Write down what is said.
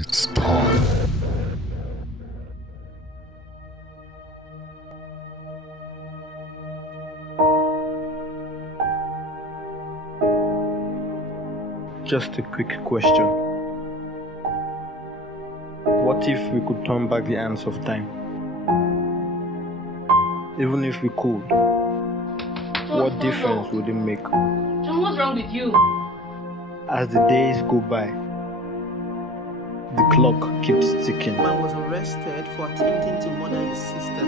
It's time. Just a quick question. What if we could turn back the hands of time? Even if we could, what difference would it make? John, what's wrong with you? As the days go by, the clock keeps ticking. Man was arrested for attempting to murder his sister.